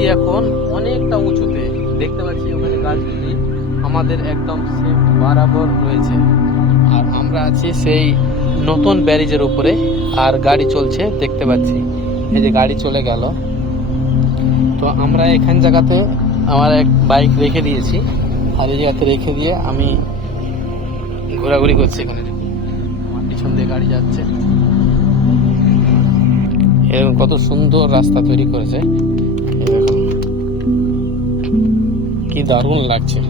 আছি এখন অনেকটা উঁচুতে, দেখতে পাচ্ছি ওখানে গাছগুলি আমাদের একদম সেম বরাবর রয়েছে। আর আমরা আছি সেই নতুন ব্যারিজের উপরে, আর গাড়ি চলছে দেখতে পাচ্ছি। এই যে গাড়ি চলে গেল। তো আমরা এখান জায়গাতে আমার এক বাইক রেখে দিয়েছি, আর এই জায়গাতে রেখে দিয়ে আমি ঘোরাঘুরি করছি। এখানে আমার পিছন দিয়ে গাড়ি যাচ্ছে। এরকম কত সুন্দর রাস্তা তৈরি করেছে, এরকম কি দারুণ লাগছে,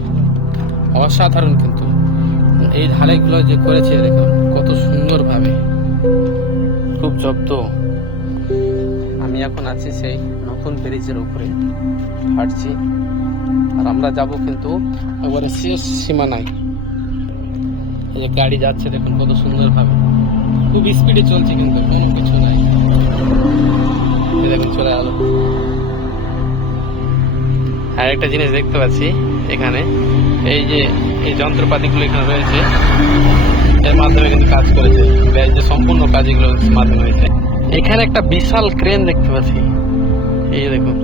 অসাধারণ। কিন্তু এই ঢালাইগুলো যে করেছে দেখুন কত সুন্দর ভাবে, খুব জব্দ। আমি এখন আছি সেই নতুন ব্রিজের উপরে হাঁটছি, আর আমরা যাব কিন্তু একবারে শেষ সীমানায়। এই যে গাড়ি যাচ্ছে দেখুন কত সুন্দর ভাবে, খুব স্পিডে চলছে, কিন্তু কোনো কিছু নাই। দেখুন চলে গেল। আর একটা জিনিস দেখতে পাচ্ছি এখানে, এই যে এই যন্ত্রপাতিগুলো এখানে রয়েছে, এর মাধ্যমে কিন্তু কাজ করেছে, যে সম্পূর্ণ কাজ এগুলোর মাধ্যমে হয়েছে। এখানে একটা বিশাল ক্রেন দেখতে পাচ্ছি, এই দেখুন।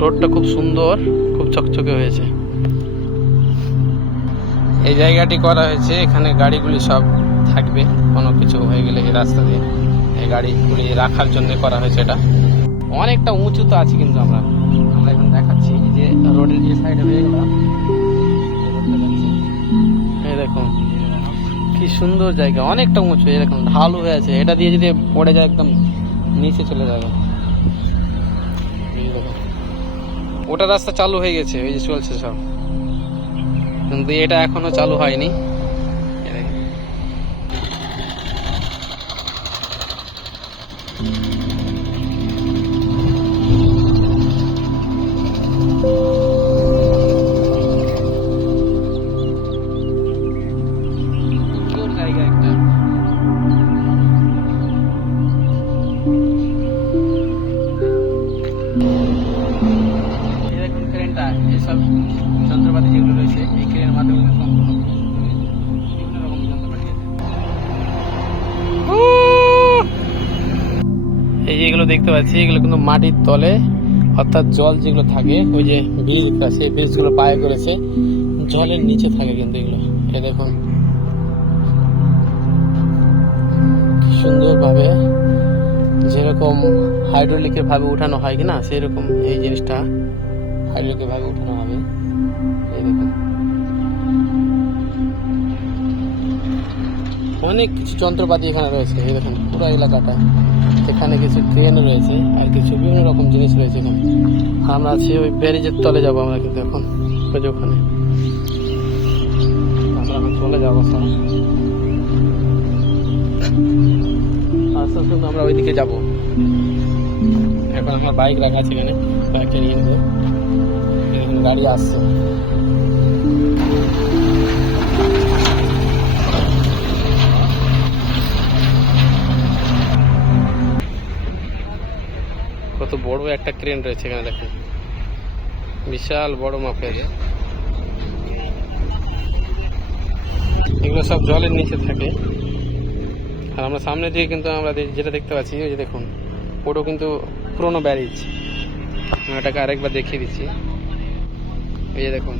রোডটা খুব সুন্দর, খুব চকচকে হয়েছে। এই জায়গাটি করা হয়েছে, এখানে গাড়িগুলি সব থাকবে, কোনো কিছু হয়ে গেলে এই রাস্তা দিয়ে এই গাড়িগুলি রাখার জন্য করা হয়েছে। এটা অনেকটা উঁচু তো আছে, কিন্তু আমরা এখন দেখাচ্ছি যে রোডের যে সাইডে হয়ে গেলাম, এই দেখুন কি সুন্দর জায়গা, অনেকটা উঁচু, এরকম ঢালু হয়ে আছে। এটা দিয়ে যদি পড়ে যায় একদম নিচে চলে যাবে। ওটা রাস্তা চালু হয়ে গেছে, ওই যে চলছে সব, কিন্তু এটা এখনো চালু হয়নি। জায়গা একটা, এই দেখুন ক্রেনটা, এসব যন্ত্রপাতি যেগুলো রয়েছে এই ক্রেনের মাধ্যমে সম্পূর্ণ বিভিন্ন রকম যন্ত্রপাতি। এই যেগুলো দেখতে পাচ্ছি এগুলো কিন্তু মাটির তলে, অর্থাৎ জল যেগুলো থাকে, ওই যে ব্রিজ আছে, ব্রিজগুলো পায়ে করেছে, জলের নিচে থাকে কিন্তু এগুলো। এই দেখুন সুন্দরভাবে, যেরকম হাইড্রোলিকের ভাবে উঠানো হয় কিনা, সেরকম এই জিনিসটা হাইড্রোলিকের ভাবে উঠানো হবে। এই দেখুন অনেক কিছু যন্ত্রপাতি এখানে রয়েছে। এই দেখুন পুরো এলাকাটা, এখানে কিছু ট্রেন রয়েছে আর কিছু বিভিন্ন রকম জিনিস রয়েছে এখানে। আমরা আছি ওই ব্যারিজের তলে যাবো আমরা, কিন্তু এখন ওই যে ওখানে আমরা এখন চলে যাবো স্যার। আস্তে আস্তে আমরা ওইদিকে যাবো। এখন আমার বাইক রাখা আছে এখানে, বাইকটা নিয়ে নেবো। এখানে গাড়ি আসছে, কত বড় একটা ক্রেন রয়েছে এখানে দেখুন, বিশাল বড় মাপের। এগুলো সব জলের নিচে থাকে। আর আমরা সামনে দিয়ে কিন্তু আমরা যেটা দেখতে পাচ্ছি, ওই যে দেখুন ওটা কিন্তু পুরোনো ব্যারিজ। আমি এটাকে আরেকবার দেখিয়ে দিচ্ছি, এই যে দেখুন